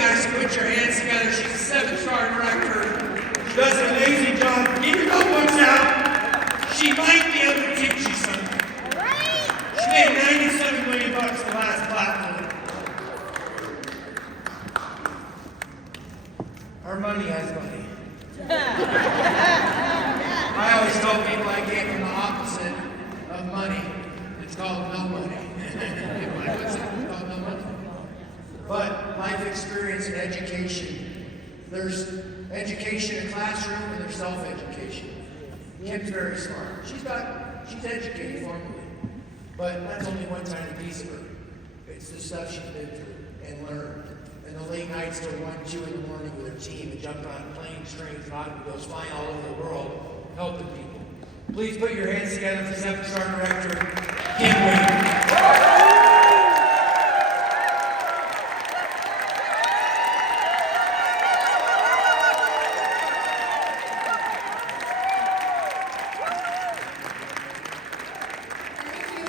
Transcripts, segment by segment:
guys to put your hands together. She's a 7-star director. She does an amazing job. Get your notebooks out. She might be able to teach you something. She made $97 million the last platform. Our money has money. I always tell people I came from the opposite of money. It's called no money. What's that? It's called no money. But life experience and education. There's education in classroom and there's self-education. Kim's very smart. She's educated formally. But that's only one tiny piece of her. It's the stuff she's been through and learned. And the late nights till 1, 2 in the morning with her team and jumped on planes, trains, and automobiles, flying all over the world, helping people. Please put your hands together for 7-star director, Kim Hui.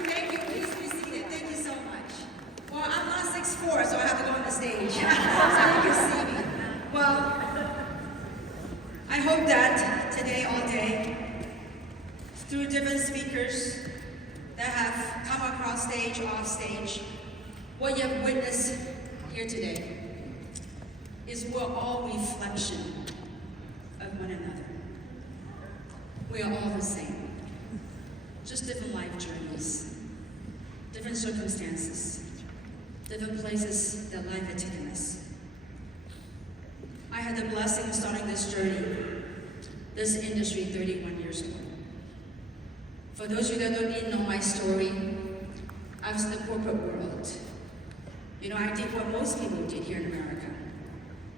Thank you. Please be seated. Thank you so much. Well, I'm not 6'4", so I have to go on the stage so you can see me. Well, I hope that today, all day, through different speakers that have come across stage, off stage, what you have witnessed here today is we're all reflection of one another. We are all the same, just different life journeys, different circumstances, different places that life had taken us. I had the blessing of starting this journey, this industry 31 years ago. For those of you that don't know my story, I was in the corporate world. You know, I did what most people did here in America.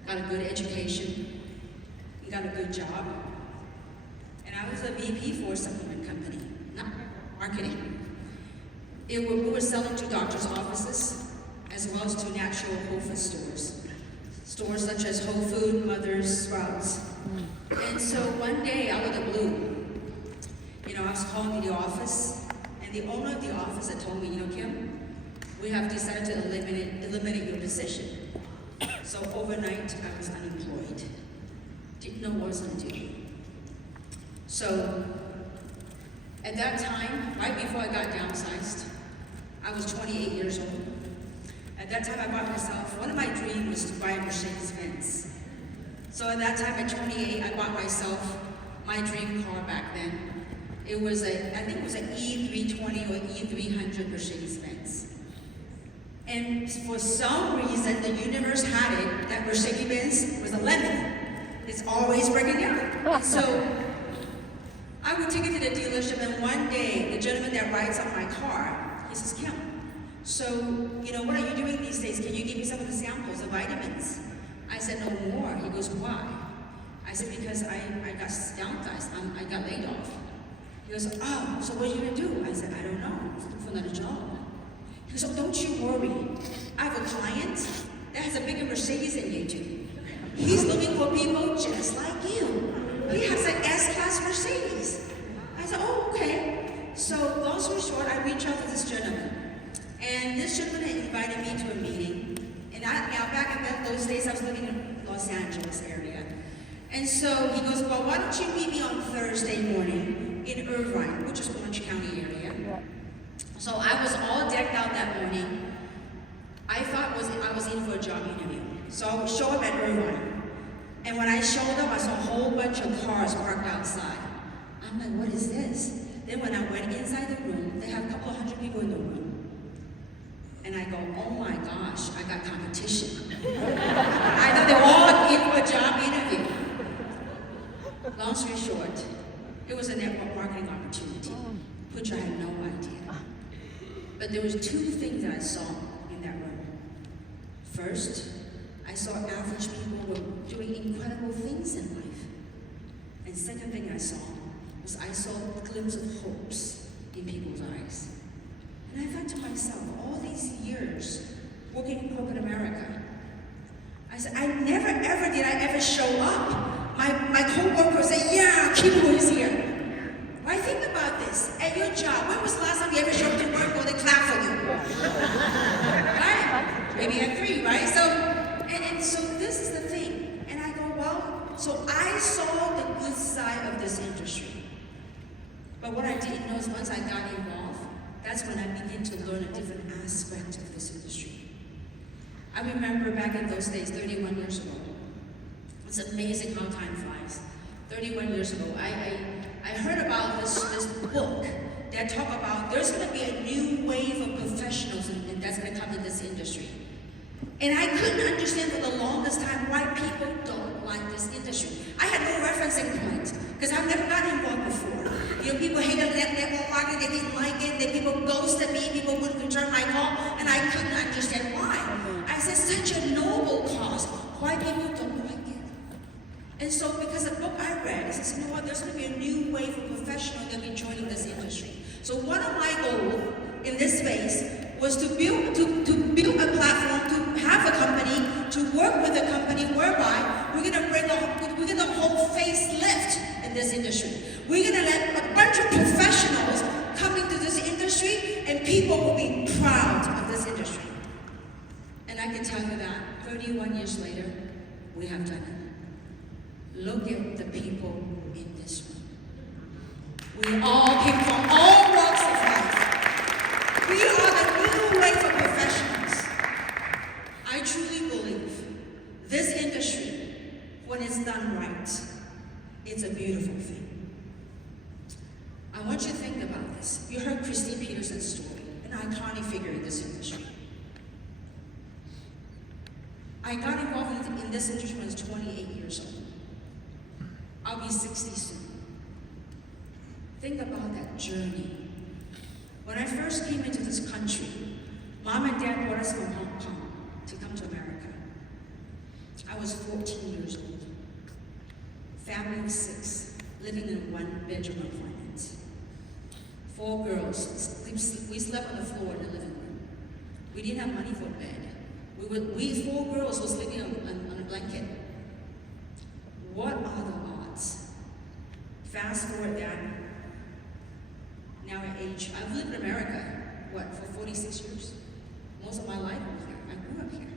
Got a good education, got a good job, and I was a VP for a supplement company, not marketing. We were selling to doctors' offices, as well as to natural whole food stores. Stores such as Whole Food, Mother's, Sprouts. And so one day, out of the blue, you know, I was calling the office, and the owner of the office had told me, you know, Kim, we have decided to eliminate your position. So overnight, I was unemployed. Didn't know what I was going to do. So at that time, right before I got downsized, I was 28 years old. At that time, I bought myself, one of my dreams was to buy a Mercedes-Benz. So at that time, at 28, I bought myself my dream car back then. It was I think it was an E320 or E300 Mercedes-Benz. And for some reason, the universe had it that Mercedes-Benz was a lemon. It's always breaking down. And so I would take it to the dealership, and one day, the gentleman that rides on my car, he says, Kim, so, you know, what are you doing these days? Can you give me some of the samples of vitamins? I said, no more. He goes, why? I said, because I got downsized. I got laid off. He goes, oh, so what are you going to do? I said, I don't know. Look for another job. He goes, oh, don't you worry. I have a client that has a bigger Mercedes than you do. He's looking for people just like you. He has an S-Class Mercedes. I said, oh, okay. So long story short, I reached out to this gentleman. And this gentleman had invited me to a meeting. And back in those days, I was living in Los Angeles area. And so he goes, well, why don't you meet me on Thursday morning in Irvine, which is Orange County area. So I was all decked out that morning. I thought I was in for a job interview. So I would show up at Irvine. And when I showed up, I saw a whole bunch of cars parked outside. I'm like, what is this? Then when I went inside the room, they have a couple of hundred people in the room. And I go, oh my gosh, I got competition. I thought they were all in for a job interview. Long story short, it was a network marketing opportunity, which I had no idea. But there was two things that I saw in that room. First, I saw average people were doing incredible things in life. And second thing I saw was I saw a glimpse of hopes in people's eyes. And I thought to myself, all these years working in corporate America, I said, I never ever did I ever show up. My co-workers say, yeah, Kim Hui is here. Why think about this? At your job, when was the last time you ever showed up to work or they clap for you? Right? Maybe at 3, right? So, and so this is the thing. And I go, well, so I saw the good side of this industry. But what I didn't know is once I got involved, that's when I began to learn a different aspect of this industry. I remember back in those days, 31 years ago. It's amazing how time flies. 31 years ago, I heard about this book that talk about there's going to be a new wave of professionals and that's going to come in this industry. And I couldn't understand for the longest time why people don't like this industry. I had no referencing point because I've never gotten involved before. You know, people hated network marketing, they didn't like it, then people ghosted me, people wouldn't return my call, and I couldn't understand why. I said, such a noble cause, why people don't like it? And so because the book I read, it says, you know what, there's going to be a new wave of professionals that will be joining this industry. So one of my goals in this space was to build a platform, to have a company, to work with a company whereby we're going to whole facelift in this industry. We're going to let a bunch of professionals come into this industry and people will be proud of this industry. And I can tell you that 31 years later, we have done it. Look at the people in this room. We all came from all walks of life. We are the new wave of professionals. I truly believe this industry, when it's done right, it's a beautiful thing. I want you to think about this. You heard Christine Peterson's story, an iconic figure in this industry. I got involved in this industry when I was 28 years old. I'll be 60 soon. Think about that journey. When I first came into this country, Mom and Dad brought us from Hong Kong to come to America. I was 14 years old. Family of 6, living in a one-bedroom apartment. 4 girls. We slept on the floor in the living room. We didn't have money for bed. We 4 girls was living on a blanket. What are the odds? Fast forward that. Now at age, I've lived in America, for 46 years? Most of my life I was here. I grew up here.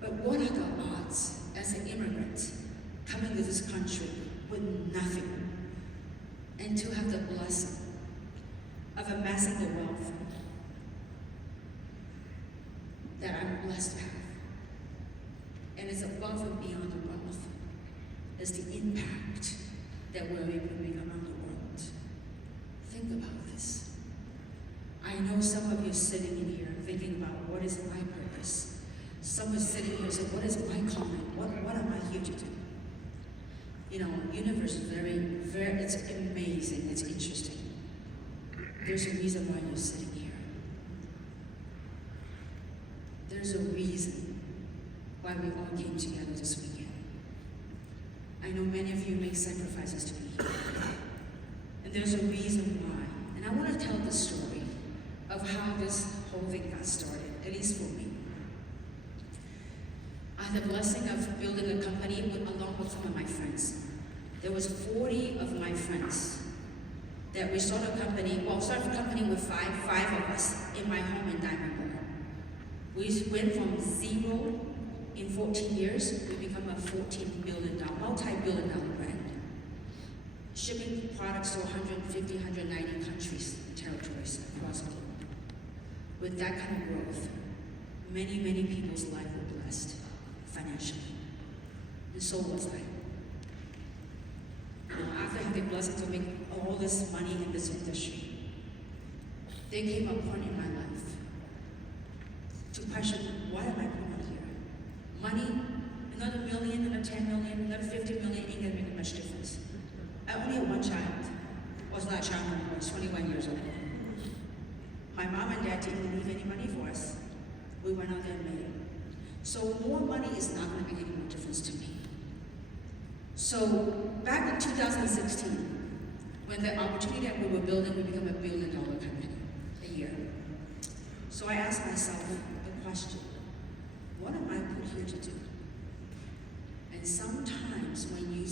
But what are the odds as an immigrant coming to this country with nothing and to have the blessing of amassing the wealth that I'm blessed to have? And it's above and beyond the wealth. It's the impact that we're able to make around the world. Think about this. I know some of you sitting in here thinking about what is my purpose. Some are sitting here saying, what is my calling? What am I here to do? You know, universe is very, it's amazing, it's interesting. There's a reason why you're sitting here. There's a reason why we all came together this weekend. I know many of you make sacrifices to be here. And there's a reason why. And I want to tell the story of how this whole thing got started, at least for me. I had the blessing of building a company along with some of my friends. There was 40 of my friends that we started a company, started a company with five of us in my home in Diamond Bar. We went from 0 in 14 years, we become a $14 billion, multi-billion dollar brand. Shipping products to 150, 190 countries and territories across the globe. With that kind of growth, many, many people's lives were blessed financially. And so was I. Now, after having the blessing to make all this money in this industry, there came a point in my life to question, why am I put out here? Money, another million, another 10 million, another 50 million ain't gonna make much difference. I only had one child. Was not a child anymore, I was 21 years old. My mom and dad didn't leave any money for us. We went out there and made it. So more money is not gonna make any more difference to me. So back in 2016, when the opportunity that we were building, we became a $1 billion company a year. So I asked myself the question, what am I put here to do? And sometimes when you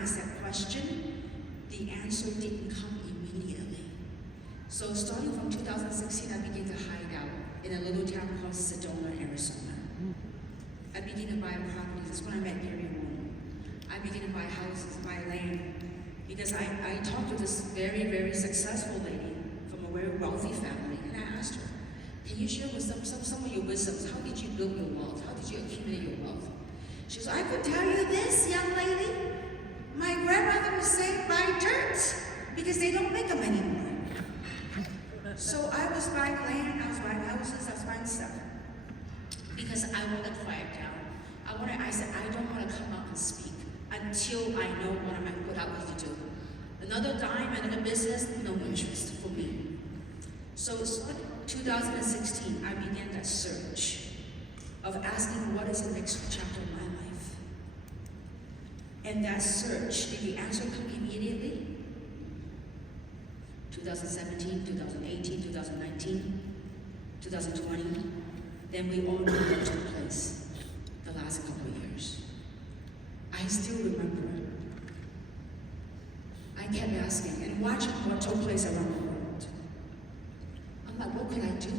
ask that question, the answer didn't come immediately. So starting from 2016, I began to hide out in a little town called Sedona, Arizona. I began to buy properties. That's when I met Gary Wong. I began to buy houses, buy land, because I talked to this very, very successful lady from a very wealthy family, and I asked her, can you share with some of your wisdoms? How did you build your wealth? How did you accumulate your wealth? She said, I could tell you this, young lady. My grandmother would say, buy dirt, because they don't make them anymore. So I was buying land, I was buying houses, I was buying stuff. Because I want to quiet down. I said, I don't want to come up and speak until I know what I'm going to do. Another dime, another business, no interest for me. So it's like 2016, I began that search of asking what is the next chapter of my life. And that search, did the answer come immediately? 2017, 2018, 2019, 2020, then we all know what took place the last couple of years. I still remember. I kept asking and watching what took place around the world. I'm like, what could I do?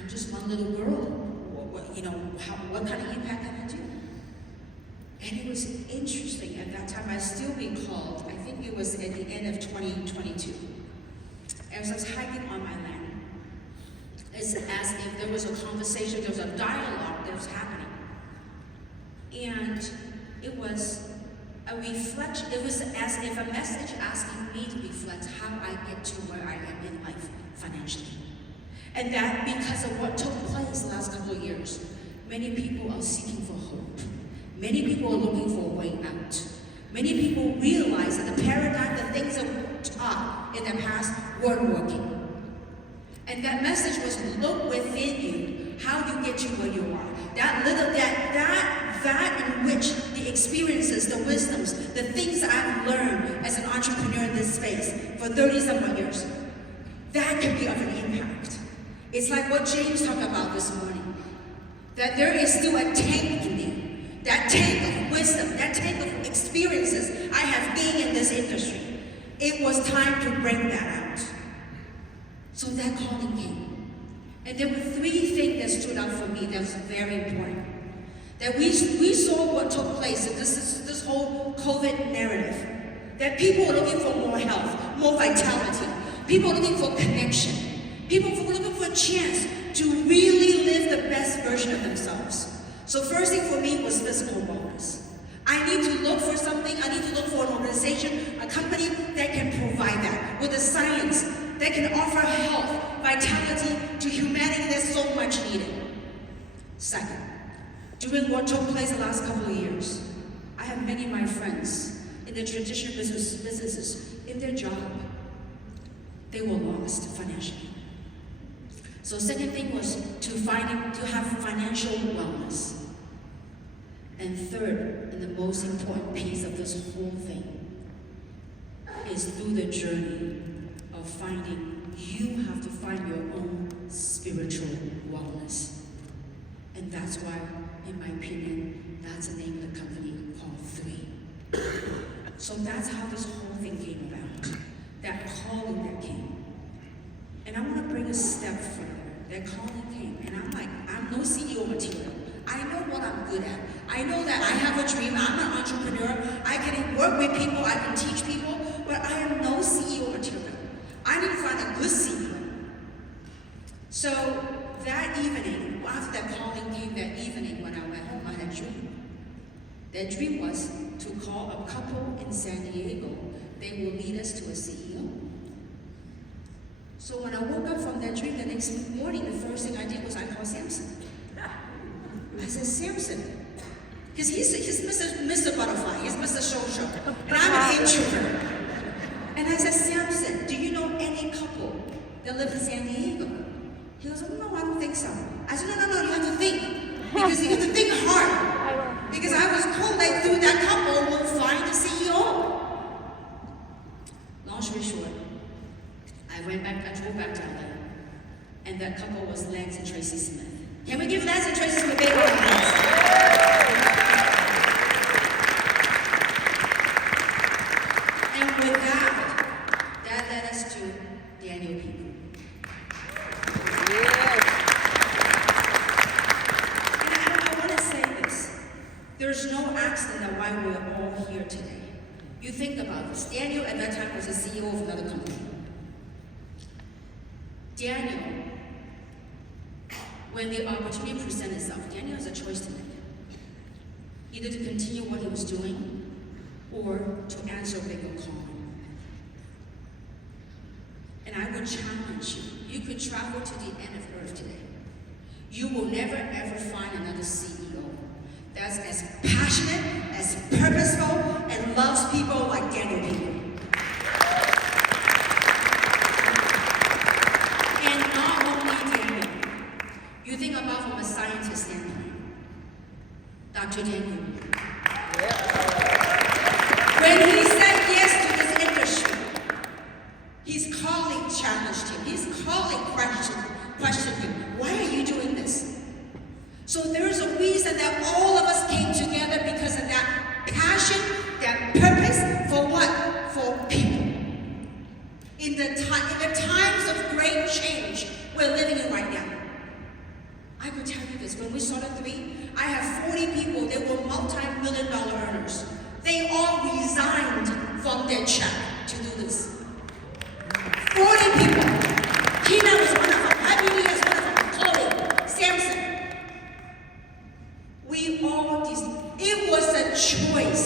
I'm just one little girl. What kind of impact can I do? And it was interesting at that time. I still recalled, I think it was at the end of 2022. As I was hiking on my land, it's as if there was a conversation, there was a dialogue that was happening. And it was a reflection, it was as if a message asking me to reflect how I get to where I am in life financially. And that because of what took place the last couple of years, many people are seeking for hope. Many people are looking for a way out. Many people realize that the paradigm, the things that were taught in the past weren't working. And that message was, look within you, how you get to where you are. That in which the experiences, the wisdoms, the things that I've learned as an entrepreneur in this space for 30-some years, that can be of an impact. It's like what James talked about this morning, that there is still a tank in me, that tank of wisdom, that tank of experiences I have gained in this industry. It was time to bring that out. So that calling came. And there were 3 things that stood out for me that was very important. That we saw what took place in this whole COVID narrative. That people are looking for more health, more vitality. People are looking for connection. People are looking for a chance to really live the best version of themselves. So first thing for me was physical wellness. I need to look for something, I need to look for an organization, a company that can provide that with the science that can offer health, vitality to humanity that's so much needed. Second, during what took place the last couple of years, I have many of my friends in the traditional businesses, in their job, they were lost financially. So second thing was to have financial wellness. And third, and the most important piece of this whole thing, is through the journey of finding, you have to find your own spiritual wellness. And that's why, in my opinion, that's the name of the company called 3. So that's how this whole thing came about, that calling that came. And I want to bring a step further. That calling came, and I'm like, I'm no CEO material. I know what I'm good at. I know that I have a dream. I'm an entrepreneur. I can work with people. I can teach people, but I am no CEO material. I need to find a good CEO. So that evening, after that calling came that evening when I went home, I had a dream. That dream was to call a couple in San Diego. They will lead us to a CEO. So when I woke up from that dream the next morning, the first thing I did was I called Samson. I said, Samson, because he's Mr. Butterfly, he's Mr. Show, and I'm an introvert. And I said, Samson, do you know any couple that live in San Diego? He goes, oh, no, I don't think so. I said, no, you have to think, because you have to think hard. Because I was told that through that couple, we'll find the CEO. Long story short, I drove back to LA, and that couple was Lance and Tracy Smith. Can we give Lance and Tracy Smith a big round of applause? And with that led us to Daniel People. And I want to say this. There's no accident that why we're all here today. You think about this. Daniel at that time was the CEO of another company. Daniel, when the opportunity presented itself, Daniel has a choice to make. Either to continue what he was doing or to answer a bigger call. And I would challenge you. You could travel to the end of earth today. You will never ever find another CEO that's as passionate, as purposeful, and loves people like Daniel Peter. And not only Daniel. You think about from a scientist standpoint. Dr. Daniel. When he said yes to this industry, his colleague challenged him. His colleague questioned him. Why are you doing this? So there's a reason that all of us came together because of that passion, that purpose for what? For people. In the times of great change we're living in right now. I could tell you this, when we started 3, I have 40 people that were multi-million-dollar earners. They all resigned from their check to do this. 40 people. Tina was one of them. Happy Lee is one of them. Chloe, Samson. We all, it was a choice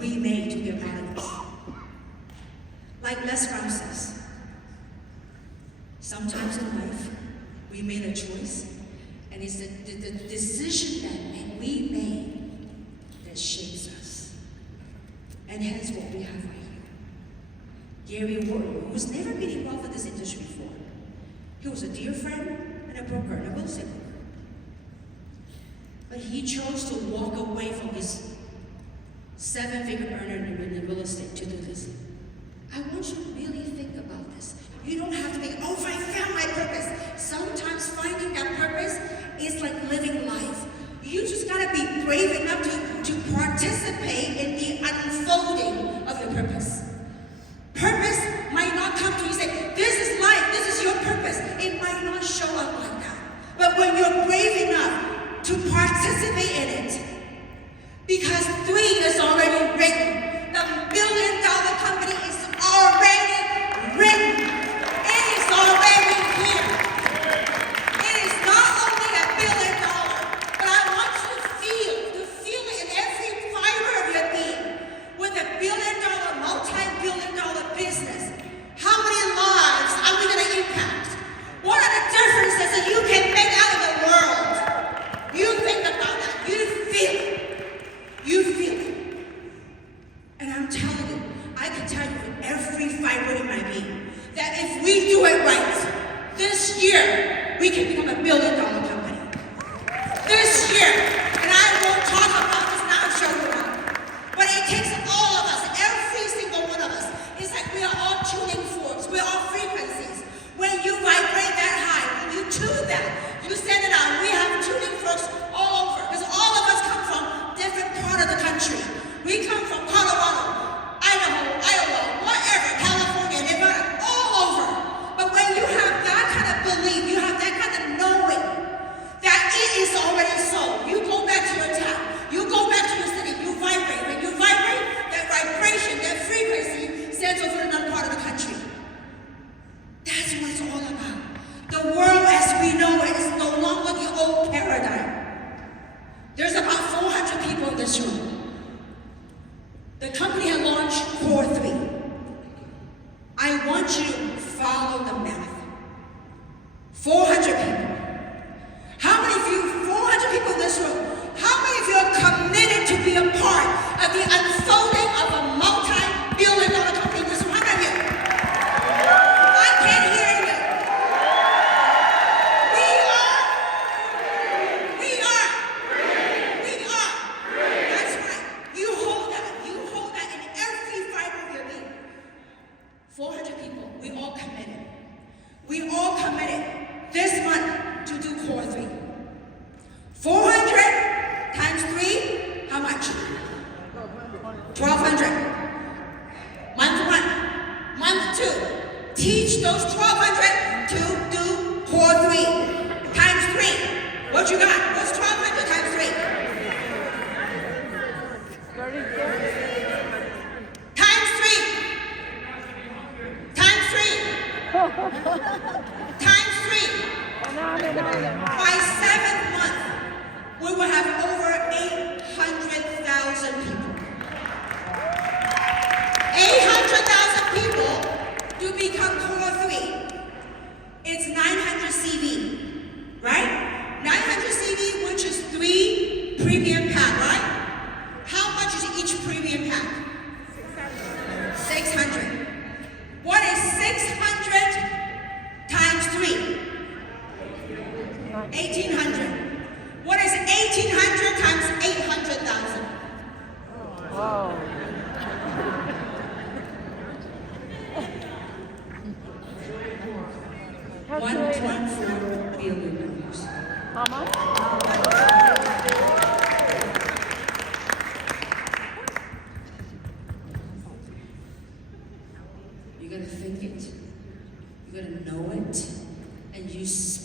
we made to get out of this. Like Les Brown says, sometimes in life, we made a choice, and it's the decision that we made that shapes us. And hence what we have right here. Gary Wharton, who's never been involved in this industry before. He was a dear friend and a broker and a real estate broker. But he chose to walk away from his 7-figure earner in the real estate to do this. I want you to really think about this. You don't have to think, oh, I found my purpose. Sometimes finding that purpose is like living life. You just gotta be brave enough to participate in the unfolding of your purpose. Purpose might not come to you and say, this is life, this is your purpose. It might not show up like that. But when you're brave enough to participate in it, because 3 is already written. The $1 billion company is already written. It is already here. It is not only $1 billion, but I want you to feel it in every fiber of your being. With $1 billion, multi-billion-dollar business, how many lives are we going to impact? What are the differences that you can make out of the world? You think about that. You feel it. You feel it. And I'm telling you, I can tell you with every fiber in my being, that if we do it right, this year, we can become $1 billion company. This year. And I won't talk about this now, show you around. But it takes all of us, every single one of us. It's like we are all tuning forks. We're all frequencies. When you vibrate that high, when you tune that, you send it out. We have tuning forks all over. Because all of us come from different part of the country. We come from Colorado, Idaho, Iowa, whatever, California, Nevada, all over. But when you have that kind of belief, you have that kind of knowing that it is already so. You go back to your town, you go back to your city, you vibrate. When you vibrate, that vibration, that frequency sends over to another part of the country. That's what it's all about. The world as we know it is no longer the old paradigm. There's about 400 people in this room. The company had launched Core 3. I want you to follow the math. 400 people. How many of you, 400 people in this room, how many of you are committed to be a part of the unfolding of a multi-billion-dollar company in this room? How many of you? I can't hear you. We are. That's right. You hold that. You hold that in every fiber of your being. 400 people. We all committed. We all committed this month to do Core 3. 400 times 3, how much? 1,200. Month 1. Month 2. Teach those 1,200 to do Core 3 times 3. What you got? What's 1,200 times 3?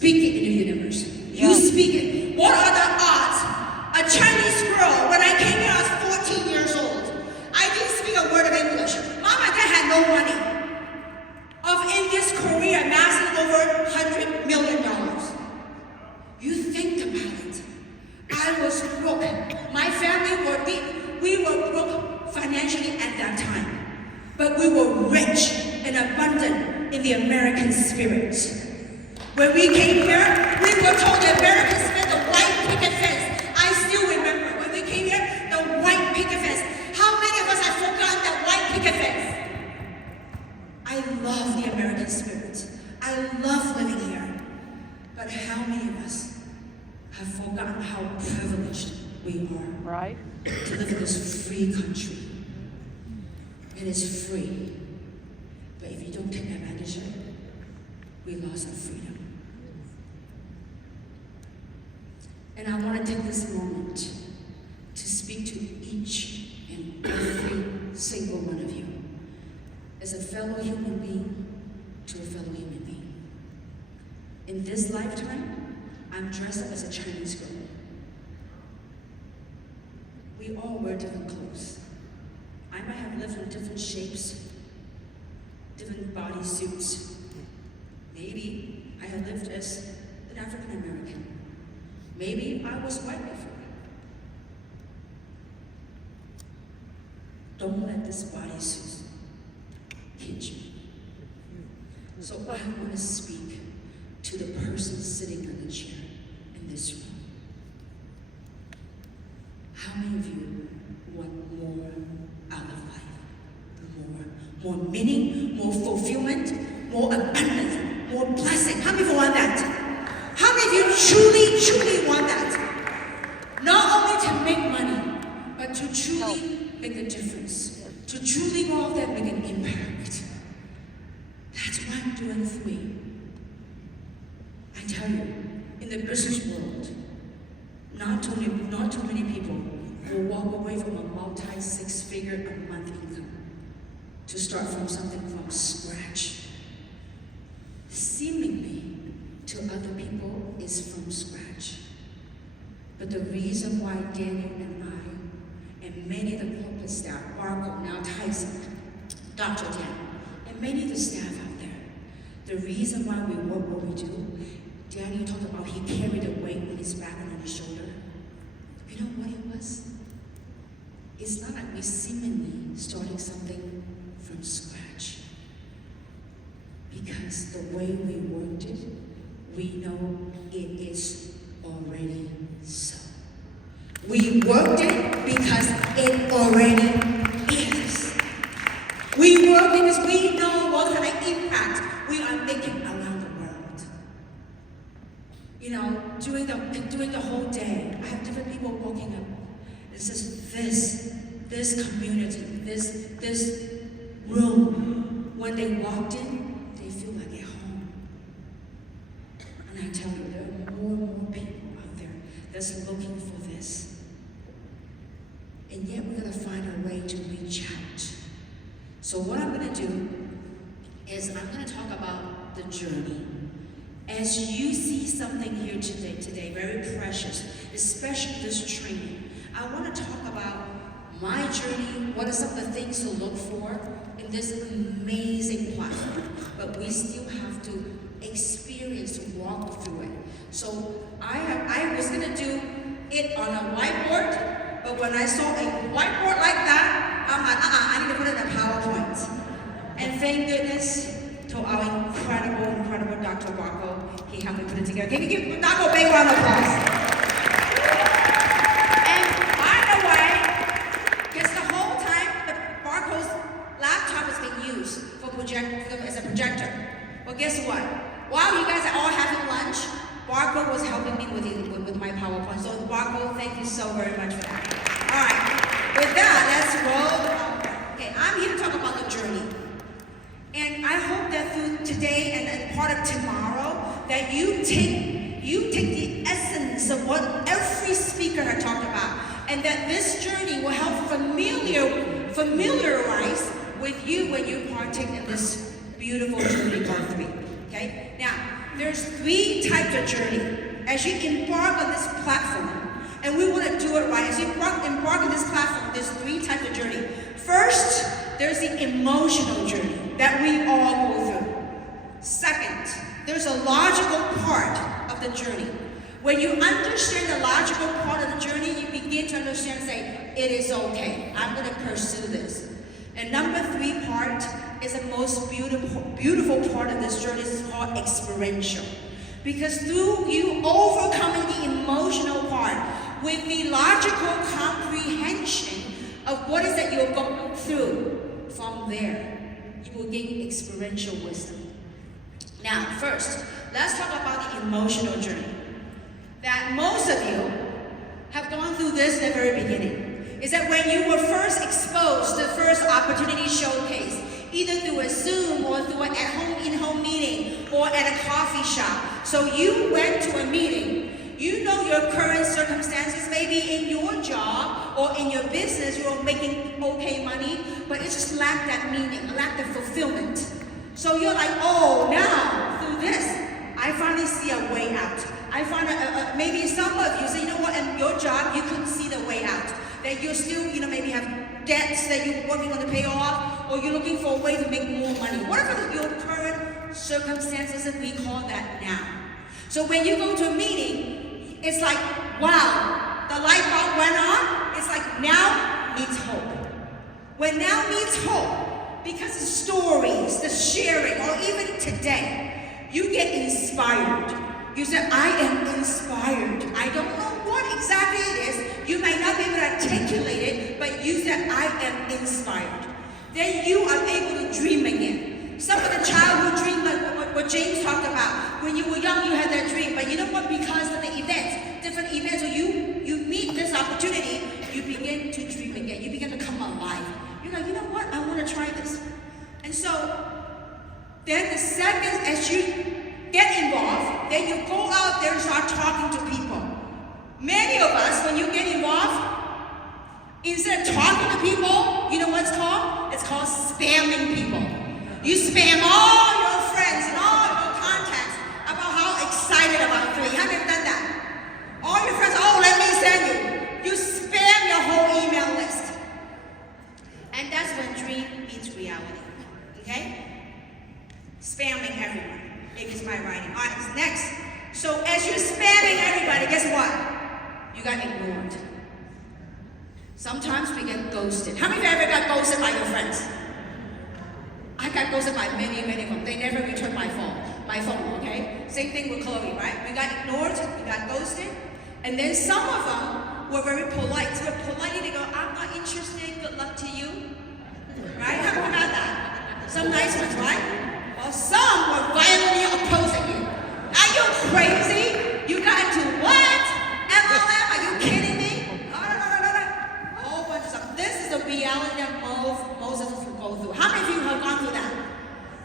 speak it in the universe. You speak it. What are the odds? A Chinese girl, when I came here, I was 14 years old. I didn't speak a word of English. Mom and dad had no money. In this career, amassing over $100 million. You think about it. I was broke. My family we were broke financially at that time. But we were rich and abundant in the American spirit. When we came here, we were told the American spirit, the white picket fence. I still remember when we came here, the white picket fence. How many of us have forgotten that white picket fence? I love the American spirit. I love living here. But how many of us have forgotten how privileged we are to live in this free country? It is free. But if you don't take advantage of it, we lost our freedom. And I want to take this moment to speak to each and every single one of you as a fellow human being to a fellow human being. In this lifetime, I'm dressed up as a Chinese girl. We all wear different clothes. I might have lived in different shapes, different body suits. Maybe I have lived as an African American. Maybe I was white before. Don't let this body suit hit you. So I want to speak to the person sitting in the chair in this room. How many of you want more out of life? More meaning, more fulfillment, more abundance, more blessing. How many of you want that? How many of you truly, truly want that? Not only to make money, but to truly make a difference. To truly go out there and make an impact. That's why I'm doing 3. I tell you, in the business world, not too many people will walk away from a multi-6-figure a month income to start from something from scratch. Seemingly, to other people, is from scratch. But the reason why Daniel and I, and many of the corporate staff, Marco, now Tyson, Dr. Dan, and many of the staff out there, the reason why we work what we do, Daniel talked about he carried a weight on his back and on his shoulder. You know what it was? It's not like we seemingly starting something from scratch. Because the way we worked it, we know it is already so. We worked it because it already is. We worked it because we know what kind of impact we are making around the world. You know, during the whole day, I have different people walking up. It says this community, this room, when they walked in, they feel like at home. And I tell you, there are more and more people out there that's looking for this. And yet we're going to find a way to reach out. So what I'm going to do is I'm going to talk about the journey. As you see something here today, very precious, especially this training, I want to talk about my journey, what are some of the things to look for in this amazing platform. But we still have to experience, to walk through it. So I was going to do it on a whiteboard, but when I saw a whiteboard like that, I'm like, I need to put it in a PowerPoint. And thank goodness to our incredible Dr. Barco. He helped me put it together. Can you give Dr. a big round of applause? And by the way, because the whole time, Barco's laptop is being used as a projector. Well, guess what? While you guys are all having lunch, Barco was helping me with my PowerPoint. So Barco, thank you so very much for that. All right, with that, let's roll. Okay, I'm here to talk about the journey. And I hope that through today and part of tomorrow, that you take the essence of what every speaker had talked about, and that this journey will help familiarize with you when you partake in this beautiful journey called 3. Okay? Now, there's 3 types of journey. As you embark on this platform, and we want to do it right, as you embark on this platform, there's 3 types of journey. First, there's the emotional journey that we all go through. Second, there's a logical part of the journey. When you understand the logical part of the journey, you begin to understand and say, it is okay, I'm going to pursue this. And number 3 part is the most beautiful part of this journey. It's called experiential. Because through you overcoming the emotional part with the logical comprehension of what is that you're going through, from there, you will gain experiential wisdom. Now, first, let's talk about the emotional journey. That most of you have gone through this in the very beginning. Is that when you were first exposed to the first opportunity showcase, either through a Zoom or through an at-home, in-home meeting or at a coffee shop. So you went to a meeting. You know your current circumstances, maybe in your job or in your business, you're making okay money, but it just lacked that meaning, lacked the fulfillment. So you're like, oh, now through this, I finally see a way out. I find maybe some of you say, you know what, in your job, you couldn't see the way out. That you're still, maybe have debts that you're working on to pay off, or you're looking for a way to make more money. Whatever your current circumstances, and we call that now. So when you go to a meeting, it's like, wow, the light bulb went on. It's like now meets hope. When now meets hope, because the stories, the sharing, or even today, you get inspired. You say, I am inspired. I don't know what exactly it is. You may not be able to articulate it, but you said, I am inspired. Then you are able to dream again. Some of the childhood dreams, like what James talked about, when you were young, you had that dream. But you know what? Because of the events, different events, or you meet this opportunity, you begin to dream again. You begin to come alive. You're like, you know what? I want to try this. And so, then the second, as you get involved, then you go out there and start talking to people. Many of us, when you get involved, instead of talking to people, you know what it's called? It's called spamming people. You spam all your friends and all your contacts about how excited about 3. Have you ever done that? All your friends, oh, let me send you. You spam your whole email list. And that's when dream meets reality. Okay? Spamming everyone. Maybe it's my writing. All right, next. So as you're spamming everybody, guess what? You got ignored. Sometimes we get ghosted. How many of you ever got ghosted by your friends? I got ghosted by many, many of them. They never returned my phone, okay? Same thing with Chloe, right? We got ignored, we got ghosted. And then some of them were very polite. So politely they go, I'm not interested, good luck to you. Right? How many got that? Some nice ones, right? Well, some were violently opposing you. Are you crazy? You got into what? MLM? Are you kidding me? No. A whole bunch of stuff. This is the reality that most of us will go through. How many of you have gone through that?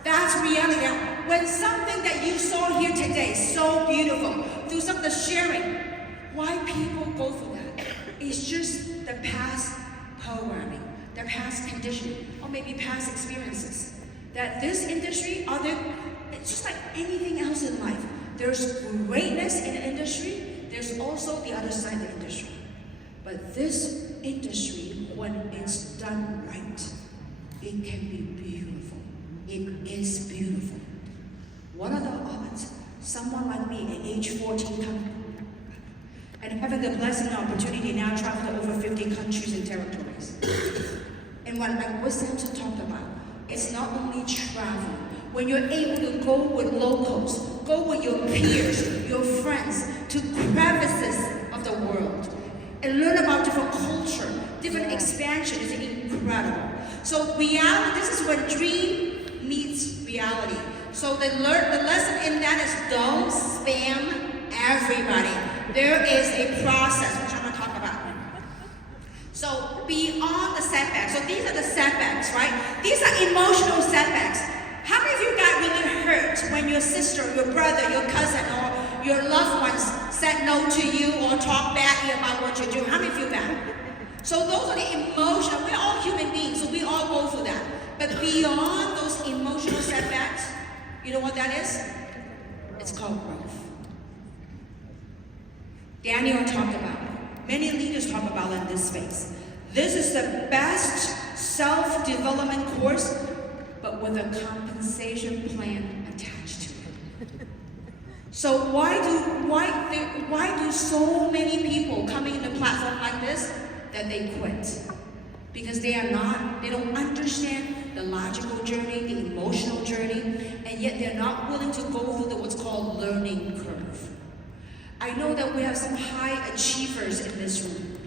That's reality. Now, when something that you saw here today, so beautiful, through some of the sharing, why people go through that? It's just the past programming, the past conditioning, or maybe past experiences. That this industry, it's just like anything else in life. There's greatness in the industry, there's also the other side of the industry. But this industry, when it's done right, it can be beautiful. It is beautiful. What are the odds? Someone like me at age 14 and having the blessing and opportunity now travel to over 50 countries and territories. And what Wisdom talked about, it's not only travel. When you're able to go with locals, go with your peers, your friends, to crevices of the world, and learn about different culture, different expansion is incredible. So reality, this is when dream meets reality. So the lesson in that is don't spam everybody. There is a process, which I'm going to talk about. So beyond the setbacks, so these are the setbacks, right? These are emotional setbacks. How many of you got really hurt when your sister, your brother, your cousin, or your loved ones said no to you or talked badly about what you're doing? How many of you got? So those are the emotional, we're all human beings, so we all go through that. But beyond those emotional setbacks, you know what that is? It's called growth. Daniel talked about it. Many leaders talk about it in this space. This is the best self-development course, but with a compensation plan attached to it. So why do so many people coming in a platform like this that they quit? Because they don't understand the logical journey, the emotional journey, and yet they're not willing to go through what's called learning curve. I know that we have some high achievers in this room.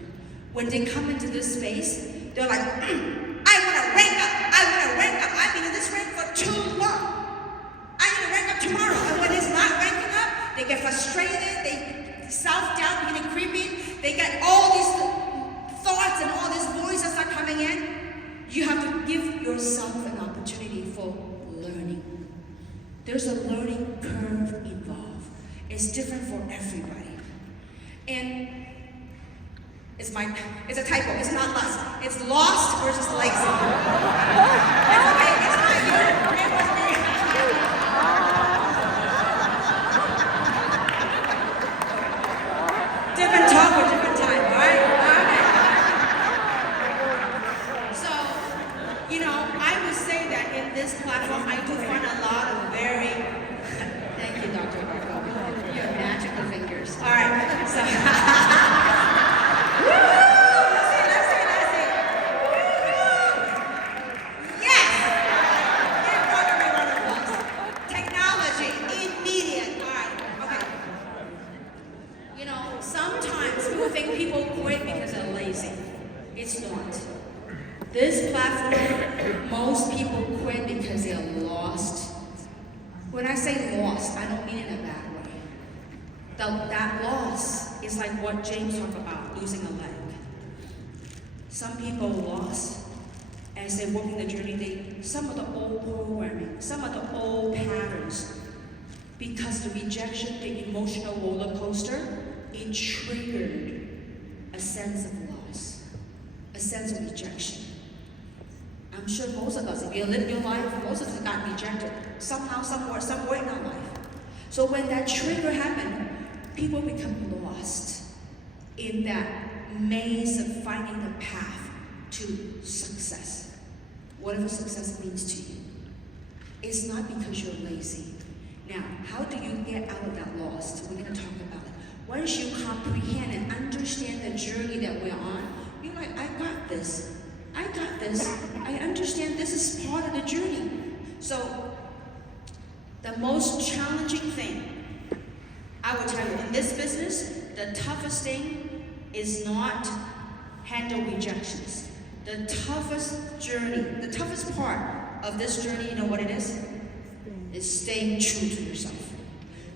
When they come into this space, they're like, I want to rank up, I've been in this rank for too long. I need to rank up tomorrow. And when it's not ranking up, they get frustrated, they self-doubt beginning creeping, they get all these thoughts and all these voices are coming in. You have to give yourself an opportunity for learning. There's a learning curve involved. It's different for everybody. And it's a typo, it's not lust. It's lost versus lazy. It's okay, it's not you. It was me. Different talk for different time, all right? Okay. So, I would say that in this platform, I do find a lot of very, thank you, Dr. Marco. You have magical fingers. All right, so, let's see. Yes! Give Dr. a round of applause. Technology, immediate. All right, okay. Sometimes people think people quit because they're lazy. It's not. This platform, most people quit because they're lost. When I say lost, I don't mean it in a bad way. That loss is like what James talked about, losing a leg. Some people lost as they're walking the journey, some of the old programming, some of the old patterns, because the rejection, the emotional roller coaster, it triggered a sense of loss, a sense of rejection. I'm sure most of us, if you live your life, most of us got rejected somehow, somewhere in our life. So when that trigger happened, people become lost in that maze of finding the path to success. Whatever success means to you. It's not because you're lazy. Now, how do you get out of that lost? We're going to talk about it. Once you comprehend and understand the journey that we're on, you're like, I got this. I understand this is part of the journey. So, the most challenging thing, I will tell you, in this business, the toughest thing is not handle rejections. The toughest journey, the toughest part of this journey, you know what it is? Is staying true to yourself.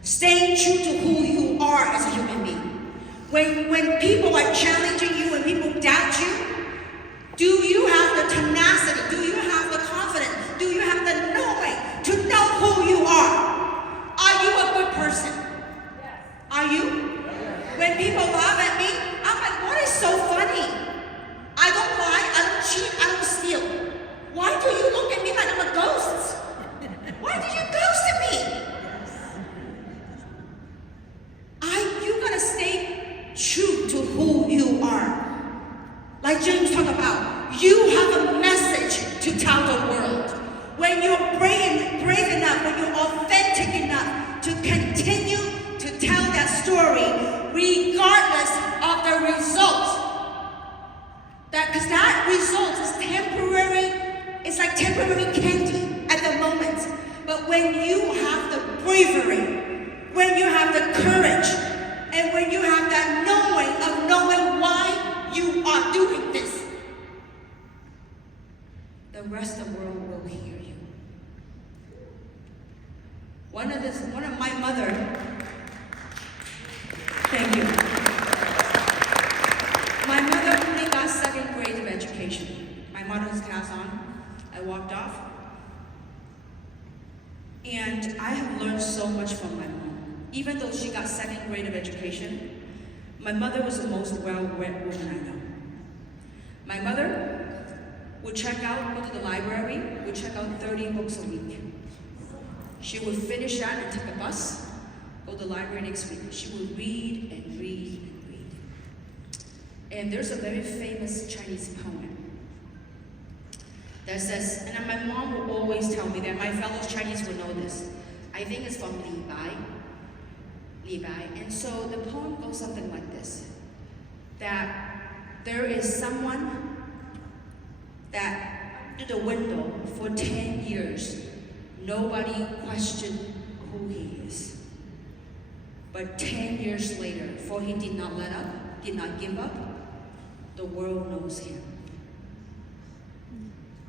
Staying true to who you are as a human being. When people are challenging you, when people doubt you, do you have the tenacity? Do you have the confidence? Do you have the knowing to know who you are? Are you a good person? Yes. Are you? Yes. When people laugh at me, I'm like, what is so funny? I don't lie, I don't cheat, I don't steal. Why do you look at me like I'm a ghost? Why did you ghost me? You gotta stay true to who you are. Like James talked about, you have a message to tell the world. When you're brave enough, when you're authentic enough to continue to tell that story, regardless of the result. Because that result is temporary, it's like temporary candy at the moment. But when you have the bravery, when you have the courage, and when you have that knowing why you are doing this, the rest of the world will hear you. One of my mother, thank you. My mother only got 2nd grade of education. My mother's passed on. I walked off. And I have learned so much from my mom. Even though she got 2nd grade of education, my mother was the most well-read woman I know. My mother would go to the library, would check out 30 books a week. She would finish that and take a bus go to the library next week. She will read and read and read. And there's a very famous Chinese poem that says, and my mom will always tell me that my fellow Chinese will know this. I think it's from Li Bai. And so the poem goes something like this, that there is someone that through the window for 10 years, nobody questioned who he is. But 10 years later, for he did not let up, did not give up, the world knows him.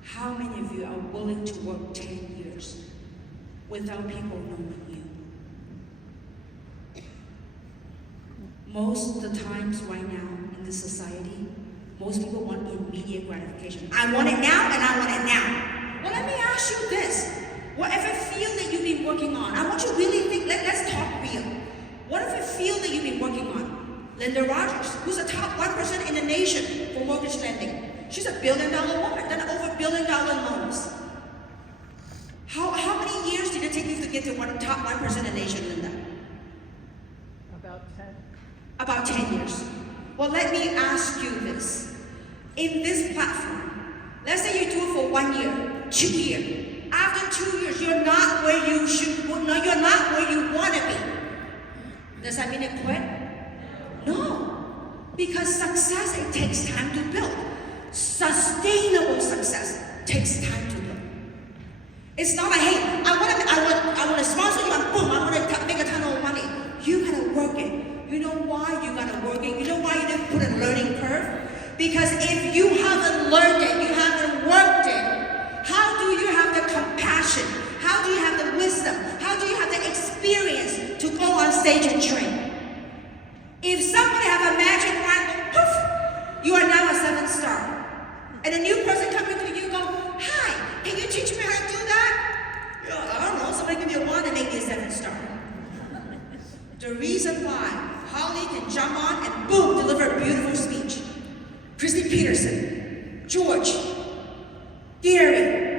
How many of you are willing to work 10 years without people knowing you? Most of the times right now in this society, most people want immediate gratification. I want it now and I want it now. Well, let me ask you this. Whatever field that you've been working on, I want you to really think, let's talk real. Whatever field that you've been working on, Linda Rogers, who's the top 1% in the nation for mortgage lending. She's a $1 billion woman, done over $1 billion loans. How many years did it take you to get to top 1% in the nation, Linda? About 10. About 10 years. Well, let me ask you this. In this platform, let's say you do it for 1 year, 2 years. After 2 years, you're not where you should, no, you're not where you want to be. Does that mean it quit? No. Because success, it takes time to build. Sustainable success takes time to build. It's not like, hey, I want to sponsor you and boom, I want to make a ton of money. You gotta work it. You know why you gotta work it? You know why you didn't put a learning curve? Because if you haven't learned it, you haven't worked it, how do you have the compassion? How do you have the wisdom? How do you have the experience to go on stage and train? If somebody have a magic wand, poof, you are now a 7-star. And a new person coming to you go, hi, can you teach me how to do that? I don't know, somebody give you a wand and make you a 7-star. The reason why Holly can jump on and boom, deliver a beautiful speech. Christy Peterson, George, Gary,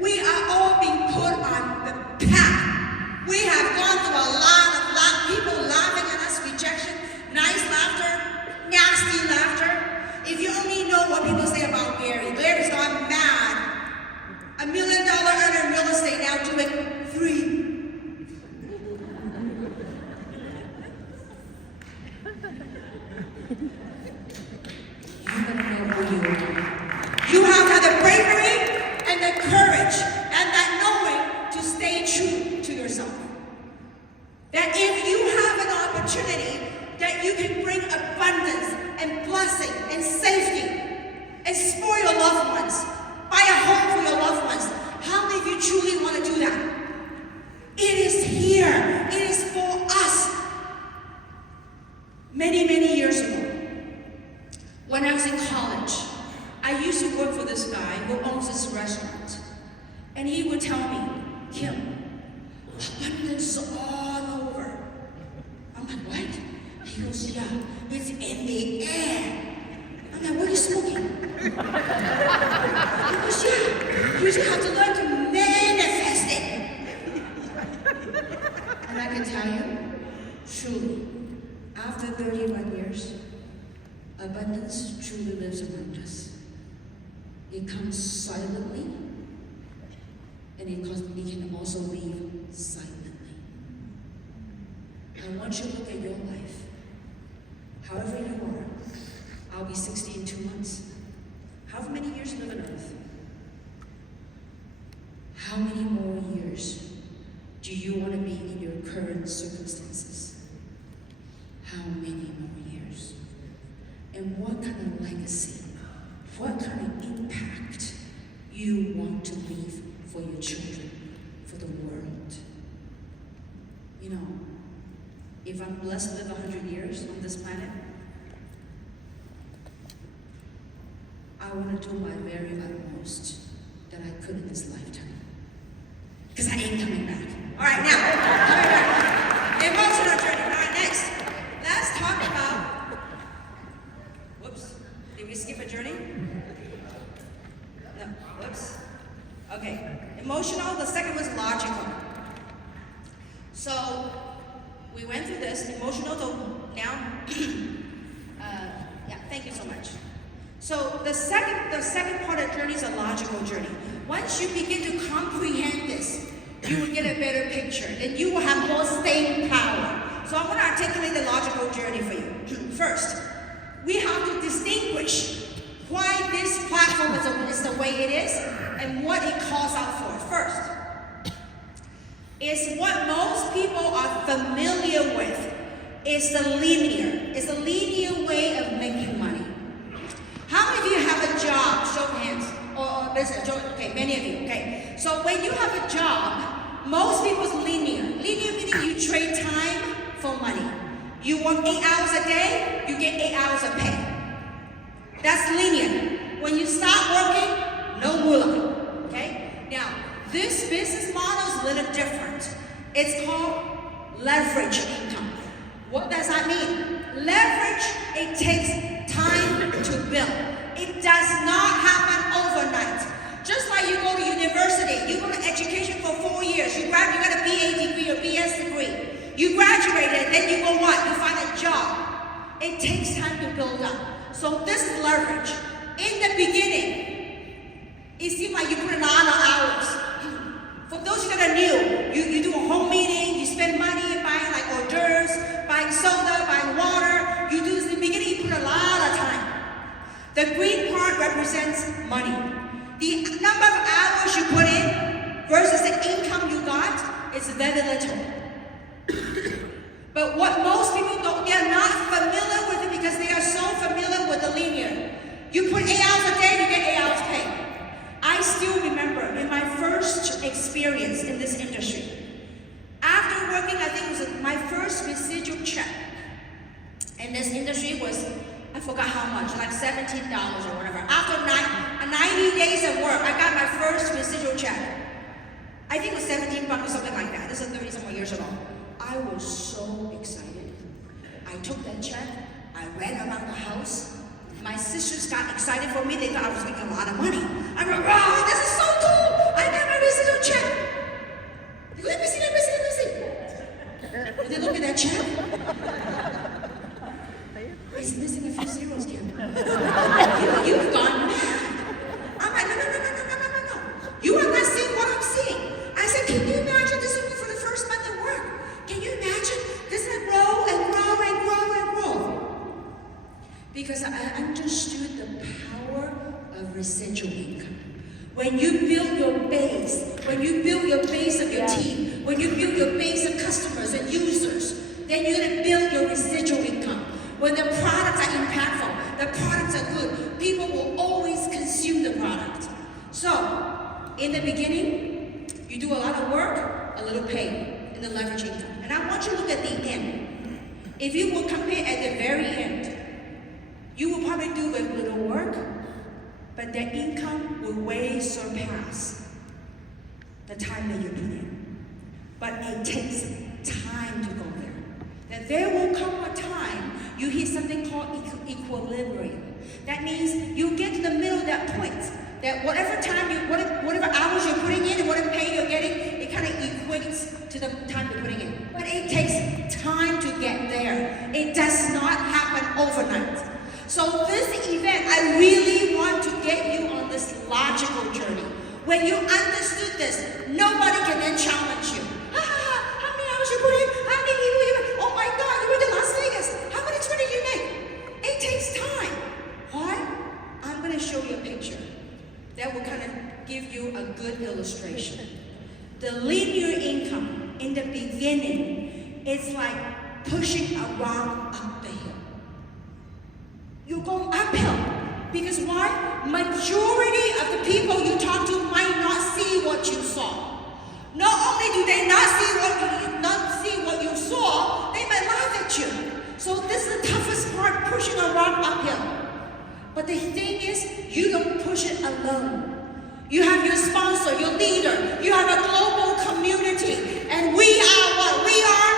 we are all being put on the path. We have gone through a lot of people laughing at us, rejection, nice laughter, nasty laughter. If you only know what people say about Gary, Gary's gone mad. $1 million earner in real estate now doing 3. You have had the bravery and the courage and that knowing to stay true to yourself. That if you have an opportunity that you can bring abundance and blessing and safety and spoil your loved ones, buy a home for your loved ones, how many of you truly want to do that? It is here. It is for us. Many, many years ago, when I was in college, I used to work for this guy who owns this restaurant. And he would tell me, Kim, abundance all over. I'm like, what? He goes, yeah, it's in the air. I'm like, what are you smoking? He goes, yeah, you just have to learn to manifest it. And I can tell you, truly, after 31 years, abundance truly lives among us. It comes silently, and it can also leave silently. I want you to look at your life. However you are, I'll be 60 in 2 months. However many years you live on earth, how many more years do you want to be in your current circumstances? How many more years? And what kind of legacy, what kind of impact you want to leave for your children, for the world? You know, if I'm blessed to live 100 years on this planet, I want to do my very utmost that I could in this lifetime. Because I ain't coming back. All right, now, coming back. Emotional journey. All right, next. Let's talk about, whoops, did we skip a journey? No, whoops. Okay, emotional, the second was logical. So, We went through this emotional, so now, yeah, thank you so much. So the second part of the journey is a logical journey. Once you begin to comprehend this, you will get a better picture, and you will have more staying power. So I'm going to articulate the logical journey for you. First, we have to distinguish why this platform is the way it is and what it calls out for. First, is what most people are familiar with is the linear way of making money. How many of you have a job? Show of hands. Or business. Okay, many of you. Okay. So when you have a job, most people's linear. Linear meaning you trade time for money. You work 8 hours a day, you get 8 hours of pay. That's linear. When you stop working, no moolah. Okay? Now, this business model is a little different. It's called leverage income. What does that mean? Leverage, it takes time to build. It does not happen overnight. Just like you go to university, you go to education for 4 years, you got a BA degree or BS degree. You graduated, then you go what? You find a job. It takes time to build up. So this is leverage. In the beginning, it seemed like you put a lot of hours. For those that are new, you do a home meeting, you spend money buying like hors d'oeuvres, buying soda, buying water. You do this in the beginning, you put a lot of time. The green part represents money. The number of hours you put in versus the income you got is very little. But what most people don't, they are not familiar with it because they are so familiar with the linear. You put 8 hours a day, you get 8 hours pay. I still remember in my first experience in this industry, after working, I think it was my first residual check in this industry was, I forgot how much, like $17 or whatever. After 90 days of work, I got my first residual check. I think it was $17 or something like that. This is 30-some years ago. I was so excited. I took that check, I ran around the house. My sisters got excited for me. They thought I was making a lot of money. I went, wow, this is so cool. I got my residual check. Let me see. Did they look at that check? It's missing a few zeros, Kim. You've gone mad. I'm like, no. You are not seeing what I'm seeing. I said, can you imagine this will be for the first month of work? Can you imagine? This is going to grow and grow and grow and grow. Because I understood the power of residual income. When you build your base, when you build your base of your team, when you build your base of customers and users, then you're going to build your residual income. When the products are impactful, the products are good, people will always consume the product. So, in the beginning, you do a lot of work, a little pay in the leverage income. And I want you to look at the end. If you will compare at the very end, you will probably do a little work, but the income will way surpass the time that you put in. But it takes time to go there. That there will come a time you hit something called equilibrium. That means you get to the middle of that point. That whatever time whatever hours you're putting in and whatever pay you're getting, it kind of equates to the time you're putting in. But it takes time to get there. It does not happen overnight. So this event, I really want to get you on this logical journey. When you understood this, nobody can then challenge you. How many hours you put in? How many people you met? Oh my God, you went to Las Vegas. How much money did you make? It takes time. Why? I'm going to show you a picture that will kind of give you a good illustration. The linear income in the beginning is like pushing a rock up the hill. You're going uphill. Because why? Majority of the people you talk to might not see what you saw. Not only do they not see what you saw, they might laugh at you. So this is the toughest part, pushing a rock uphill. But the thing is, you don't push it alone. You have your sponsor, your leader. You have a global community. And we are what? We are?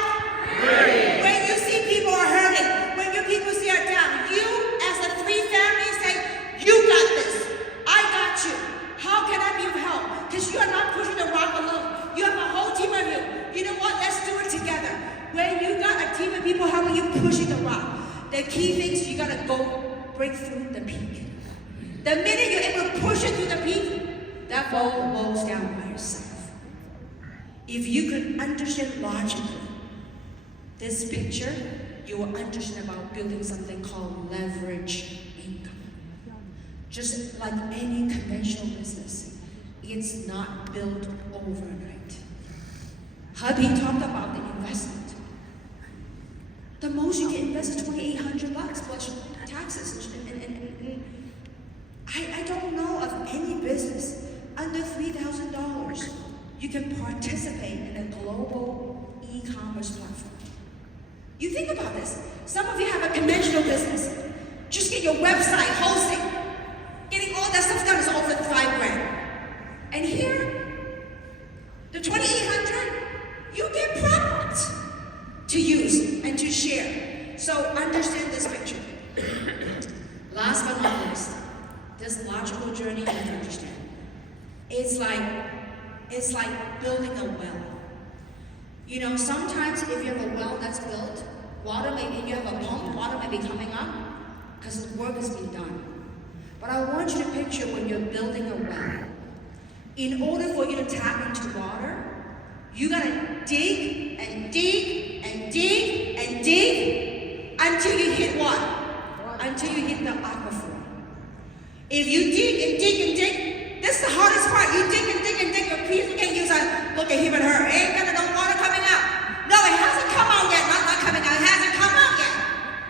Ready. When you see people are hurting, when your people see are down, you as the three families say, you got this. I got you. How can I be of help? Because you are not pushing the rock alone. You have a whole team of you. You know what? Let's do it together. When you got key things, you gotta go break through the peak. The minute you're able to push it through the peak, that ball rolls down by itself. If you could understand logically this picture, you will understand about building something called leverage income. Just like any conventional business, it's not built overnight. Hubby talked about the investment. The most you can invest is $2,800 plus taxes. And I don't know of any business under $3,000 you can participate in a global e-commerce platform. You think about this. Some of you have a conventional business. Just get your website, hosting. Getting all that stuff done is over $5,000. And here, the $2,800, you get product to use and to share. So understand this picture. Last but not least, this logical journey you have to understand. It's like building a well. You know, sometimes if you have a well that's built, water may be, you have a pump, water may be coming up because the work has been done. But I want you to picture when you're building a well. In order for you to tap into water, you gotta dig and dig and dig and dig until you hit what? Until you hit the aquifer. If you dig and dig and dig, that's the hardest part. You dig and dig and dig, but please can't use a look at him and her. Ain't gonna no water coming out. No, it hasn't come out yet. Not coming out. It hasn't come out yet.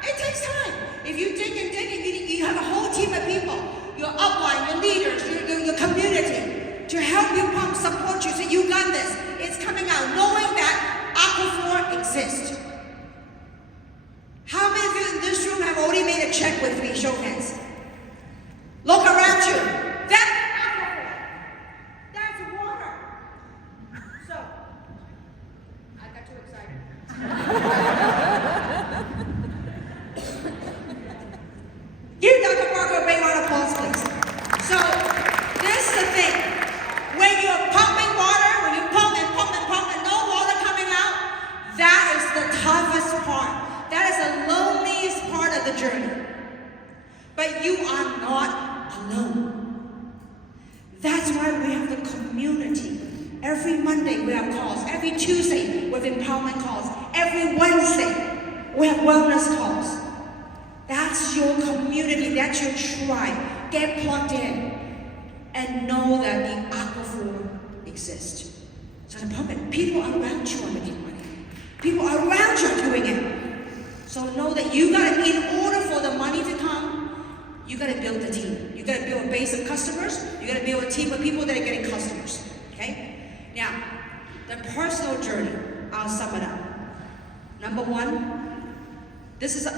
It takes time. If you dig and dig and you have a whole team of people, your upline, your leaders, your community, to help you pump, support you, so you got this. It's coming out, knowing that aquifer exists. How many of you in this room have already made a check with me? Show hands. Look around you. That's aquifer. That's water. So, I got too excited. Give Dr. Parker a big round of applause, please. So, this is the thing. When you're pumping water, when you pump and no water coming out, that is the toughest part. That is the loneliest part of the journey. But you are not alone. That's why we have the community. Every Monday we have calls. Every Tuesday we have empowerment calls. Every Wednesday we have wellness calls. That's your community. That's your tribe. Get plugged in. And know that the aquifer exists. So the pumping, people around you are making money. People around you are doing it. So know that you gotta, in order for the money to come, you gotta build a team. You gotta build a base of customers. You gotta build a team of people that are getting customers. Okay? Now, the personal journey, I'll sum it up. Number one, this is a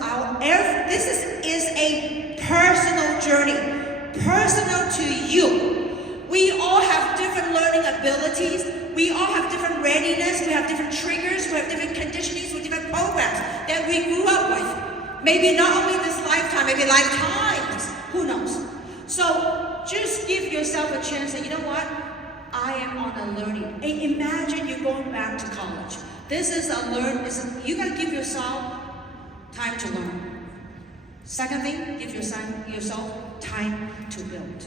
personal journey. Personal to you. We all have different learning abilities. We all have different readiness. We have different triggers. We have different conditionings with different programs that we grew up with. Maybe not only this lifetime, maybe lifetimes. Who knows? So just give yourself a chance that, you know what? I am on a learning. And imagine you're going back to college. This is a learn. You gotta give yourself time to learn. Second thing, give yourself time to build.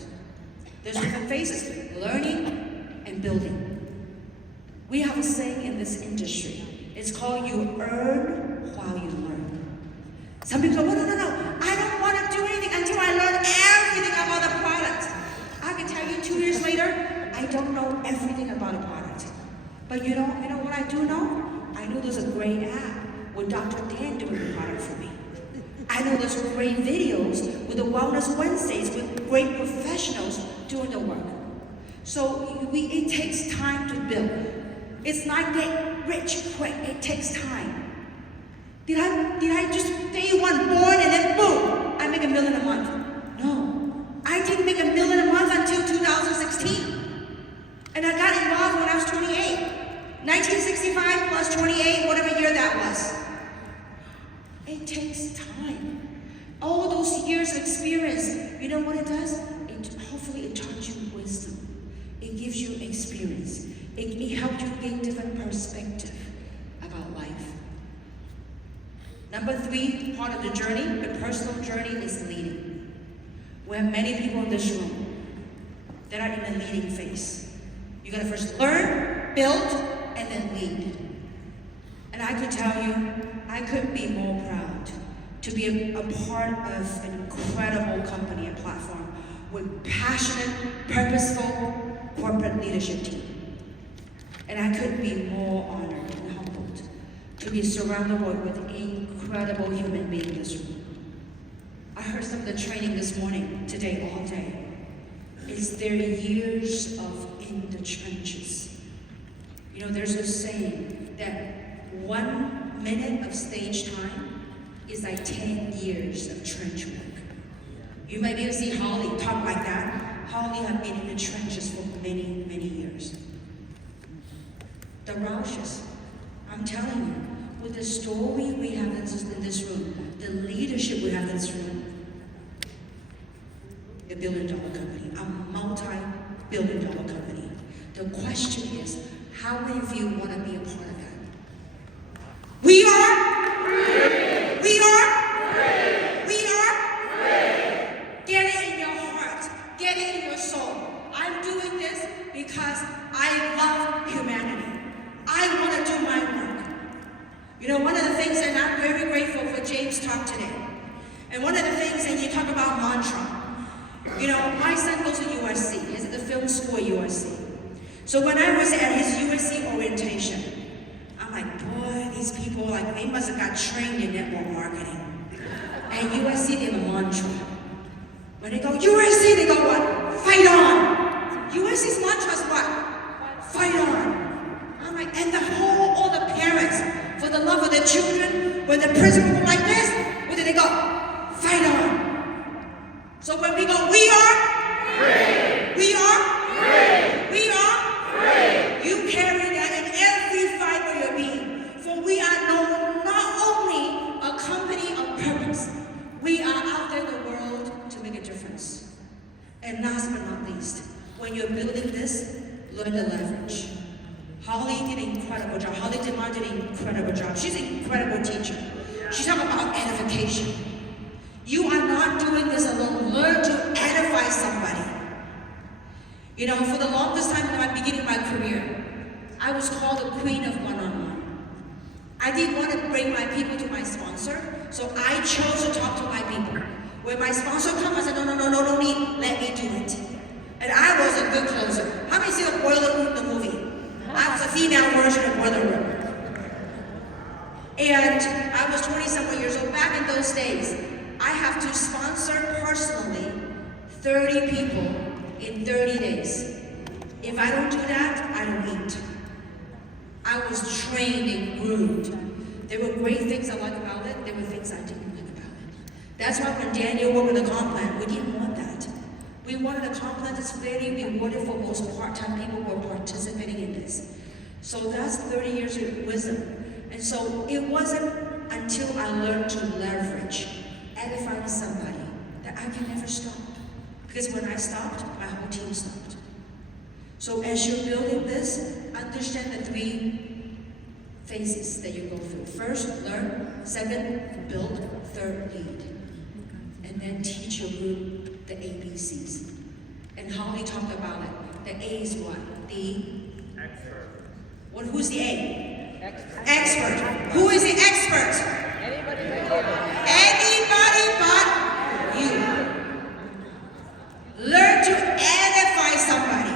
There's different phases, learning and building. We have a saying in this industry. It's called you earn while you learn. Some people go, no. I don't want to do anything until I learn everything about the product. I can tell you 2 years later, I don't know everything about a product. But you know what I do know? I know there's a great app with Dr. Dan doing the product for me. I know there's great videos with the Wellness Wednesdays with great professionals doing the work. So it takes time to build. It's not get rich quick. It takes time. Did I just day one born and then boom, I make $1 million a month? No. I didn't make $1 million a month until 2016. And I got involved when I was 28. 1965 plus 28, whatever year that was. It takes time. All those years of experience, you know what it does? Hopefully it taught you wisdom. It gives you experience. It helped you gain different perspective about life. Number 3, leading part of the journey, the personal journey is leading. We have many people in this room that are in the leading phase. You gotta first learn, build, and then lead. And I could tell you, I couldn't be more proud to be a part of an incredible company and platform with passionate, purposeful corporate leadership team. And I couldn't be more honored and humbled to be surrounded with incredible human beings in this room. I heard some of the training this morning, today, all day. It's their years of in the trenches. You know, there's a saying that 1 minute of stage time is like 10 years of trench work. You might be able to see Holly talk like that. Holly has been in the trenches for many, many years. The Roushes, I'm telling you, with the story we have in this room, the leadership we have in this room, a billion-dollar company, a multi-billion-dollar company. The question is, how many of you want to be a part of that? We are? We are? We are? Get it in your heart. Get it in your soul. I'm doing this because I love humanity. I want to do my work. You know, one of the things, and I'm very grateful for James' talk today, and one of the things, and you talk about mantra. You know, my son goes to USC. He's at the film school at USC. So when I was at his USC orientation, I'm like, boy, these people, like, they must have got trained in network marketing. At USC, they have a mantra. When they go, USC, they go what? Fight on. USC's mantra is what? Fight on. I'm like, and all the parents, for the love of their children, when the principal go like this, what do they go? Fight on. So when we go, we are free. We are free. We are free. You carry that in every fiber of your being. For we are not only a company of purpose, we are out there in the world to make a difference. And last but not least, when you're building this, learn to leverage. Holly did an incredible job. Holly DeMar did an incredible job. She's an incredible teacher. She's talking about edification. You are not doing this alone. Learn to edify somebody. You know, for the longest time in the beginning of my career, I was called the queen of one-on-one. I didn't want to bring my people to my sponsor, so I chose to talk to my people. When my sponsor comes, I said, no need, let me do it. And I was a good closer. How many see the Boiler Room, the movie? I was a female version of Boiler Room. And I was 20-something years old. Back in those days, I have to sponsor personally 30 people in 30 days. If I don't do that, I don't eat. I was trained and groomed. There were great things I liked about it. There were things I didn't like about it. That's why when Daniel worked with the comp plan, we didn't want that. We wanted a comp plan that's very rewarded for most part-time people who are participating in this. So that's 30 years of wisdom. And so it wasn't until I learned to leverage edifying somebody that I can never stop. Because when I stopped, my whole team stopped. So as you're building this, understand the 3 phases that you go through. First, learn. Second, build. Third, lead. And then teach your group the ABCs. And Holly talked about it. The A is what? The expert. Who's the A? Expert. Who is the expert? Anybody but you. Learn to edify somebody.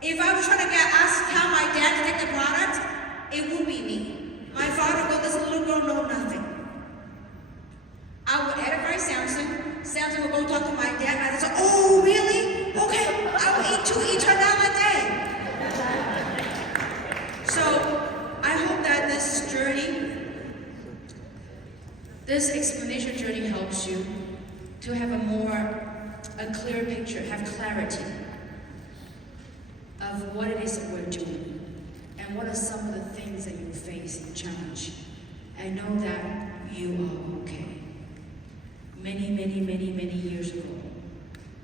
If I was trying to tell my dad to take the product, it would be me. My father goes, this little girl knows nothing. I would edify Samson. Samson would go talk to my dad. My dad said, oh, really? Okay, I will eat 2 eternal a day. So, I hope that this journey, this explanation journey helps you to have a clear picture, have clarity of what it is that we're doing and what are some of the things that you face and challenge. And know that you are okay. Many years ago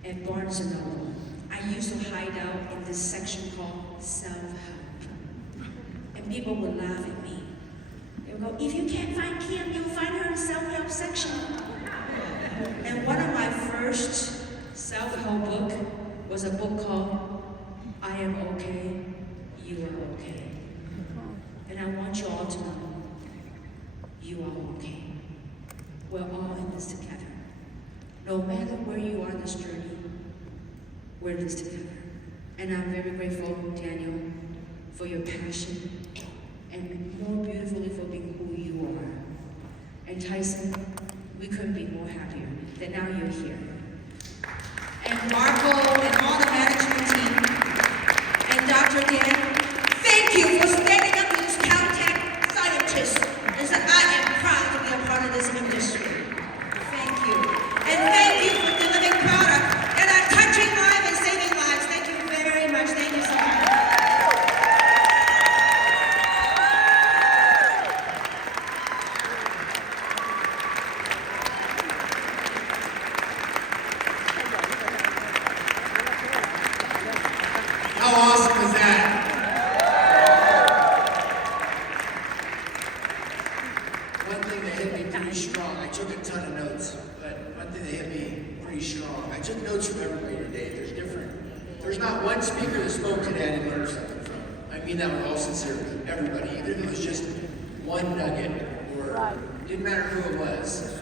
at Barnes & Noble, I used to hide out in this section called self-help. And people would laugh at me. They They'll go, if you can't find Kim, you'll find her in the self-help section. And one of my first self-help book was a book called I Am Okay, You Are Okay. And I want you all to know, you are okay. We're all in this together. No matter where you are in this journey, we're in this together. And I'm very grateful, Daniel, for your passion, and more beautifully for being who you are. And Tyson, we couldn't be more happier that now you're here. And Marco and all the management team, and Dr. Dan, thank you for standing up to this Caltech scientist and said, I am proud to be a part of this industry. Thank you. And thank you for delivering product that are touching lives and saving lives. Thank you very much. Thank you so much. How awesome is that? One thing that hit me pretty strong, I took a ton of notes, but one thing that hit me pretty strong, I took notes from everybody today. There's not one speaker that spoke today I didn't learn something from. I mean that with all sincerity. Everybody, even if it was just one nugget, or didn't matter who it was.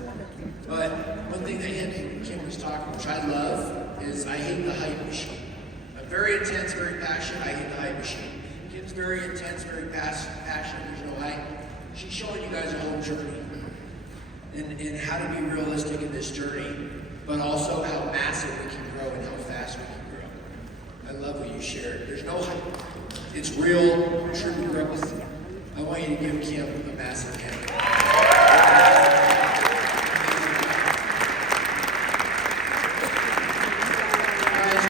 But one thing that hit me when Kim was talking, which I love, is I hate the hype machine. I'm very intense, very passionate. I hate the hype machine. Kim's very intense, very passionate. There's no hype. She's showing you guys a whole journey and how to be realistic in this journey, but also how massive we can grow and how fast we can grow. I love what you shared. There's no hype. It's real, true growth. I want you to give Kim a massive hand.